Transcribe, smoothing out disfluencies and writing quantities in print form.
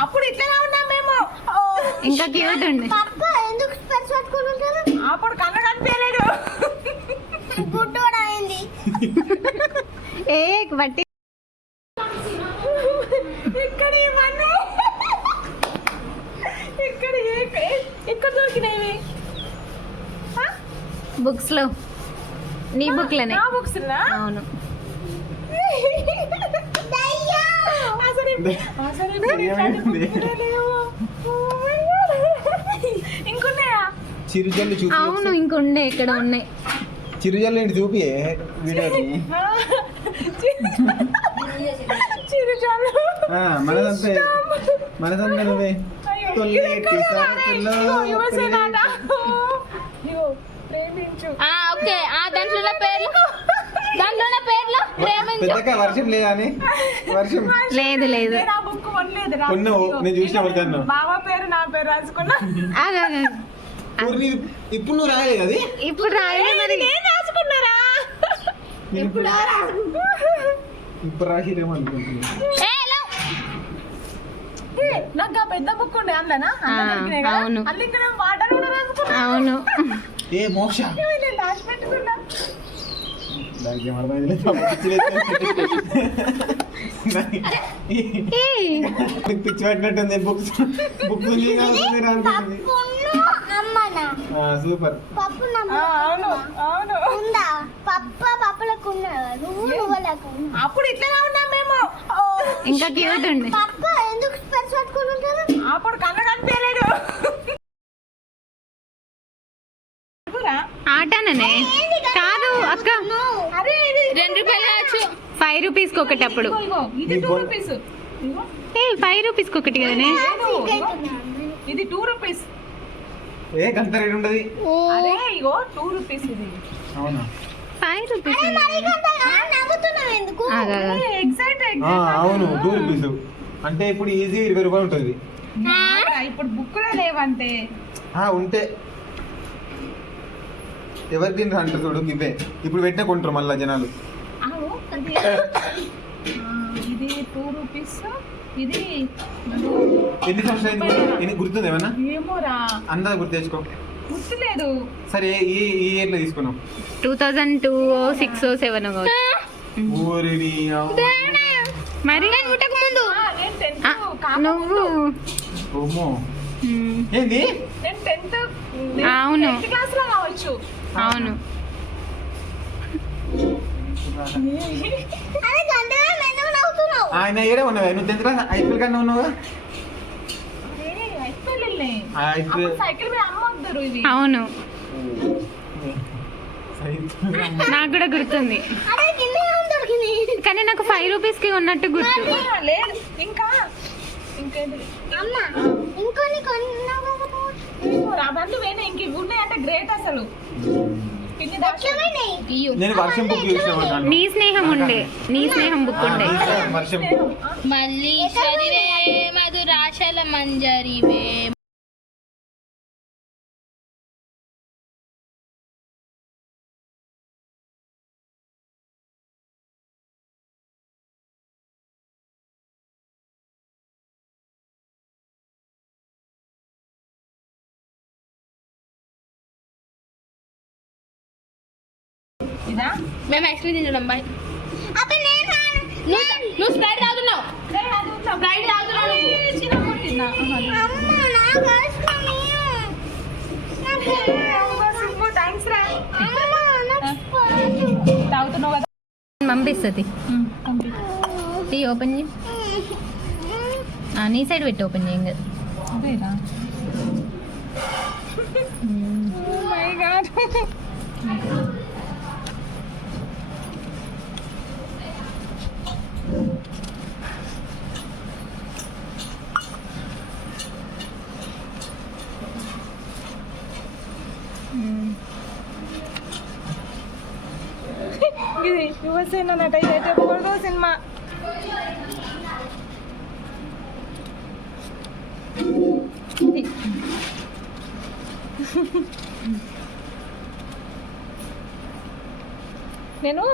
అప్పుడు ఇట్లా ఉన్నాం మేము. ఇంకా క్యూట్ ఉండి అప్పుడు కన్న కనిపించలేడు. ఏ బట్టి ఇక్కడ ఇవన్నీ ఇక్కడ ఎక్కడ దొరికినాయి? బుక్స్ లో, నీ బుక్ లోనే. బుక్స్ అవును. ఇంకున్నాయా? చిరుజల్లు చూపి. అవును, ఇంకొండే ఇక్కడ ఉన్నాయి. చిరుజల్లు ఏంటి చూపి వీడియోకి. మనదంతే మనదంతా నువ్వే. ఓకే, దాంట్లో పేర్లు పెద్దగా వర్షం లేదా అని. వర్షం లేదు లేదు. కొన్ను నేను చూసిన పడతాను. బావ పేరు నా పేరు రాసుకున్నా. ఇప్పుడు నువ్వు రాయలేదు అది. ఇప్పుడు రాయలే మరి. రాసుకున్నారా? ఇప్పుడు రాసిరేమో అనుకుంటున్నా. నాకు ఆ పెద్ద బుక్ ఉండే అందులోనా? అవును అందుకే వాటర్ కూడా రాసుకున్నా. అవును. ఏ మోక్ష నేను దాచి పెట్టుకున్నా. పిచ్చి పట్టినట్టుంది. Books super. అవును అవును. అప్పుడు ఇట్లా ఉన్నాం మేము. ఇంకా క్యూట్ ఉండి. అప్పుడు కన్న కనిపించలేడు. ఆటనే కాదు అక్క. 2 రూపాయలు కావచ్చు. 5 రూపీస్ ఒకటి. అప్పుడు ఇది 2 రూపీస్. 5 రూపీస్ ఒకటి కదనే. ఇది 2 రూపీస్. ఏ గంట రేట్ ఉండదు. అరే ఇగో 2 రూపీస్ ఇది. అవునా? 5 రూపీస్. అవును 2 రూపీస్ అంటే ఇప్పుడు ఈజీ 20 రూపాయలు ఉంటుంది. ఇప్పుడు బుక్కులే లేవంటే ఉంటే ఎవరికి అంటారు చూడు. ఇవే ఇప్పుడు పెట్టిన కొంటారు మళ్ళీ జనాలు. ఇది 2 రూపీస్. ఇది ఎన్ని సంవత్సరాలు గుర్తుంది ఏమన్నా? ఏమోరా, అందా గుర్తు తెచ్చుకో. గుర్తులేదు. సరే ఈ ఇయర్ లో తీసుకున్నాం. 2002, 6, 7 మరి ముందు నువ్వు. ఏంది? అవును క్లాస్ లో కావచ్చు. అవును. ఆయన ఏడే ఉన్నావా నువ్వు? 10th క్లాస్ ఐపీఎల్ కన్నా ఉన్నావా? అవును నాకు కూడా గుర్తుంది. కానీ నాకు 5 రూపీస్ కి ఉన్నట్టు గుర్తు లేదు. ఇంకా అవన్నీ వేరే ఇంక ఉన్నాయంటే గ్రేట్ అసలు. నేను వర్షం బుక్ చూసిన. నీ స్నేహం ఉండే, నీ స్నేహం బుక్ ఉండే. వర్షం మళ్ళీ చదివే మధురాశల మంజరివే. మేము ఐస్ క్రీమ్ తింటున్నాం. బాయ్. నువ్వు స్ప్రైట్ తాగుతున్నావు. స్ప్రైట్ తాగుతున్నావు. పంపిస్తుంది. ఓపెన్ చేయి. నీ సైడ్ పెట్టి ఓపెన్ చేయం కదా. ఇది యువసేన నట అయితే పోదు సినిమా. నేను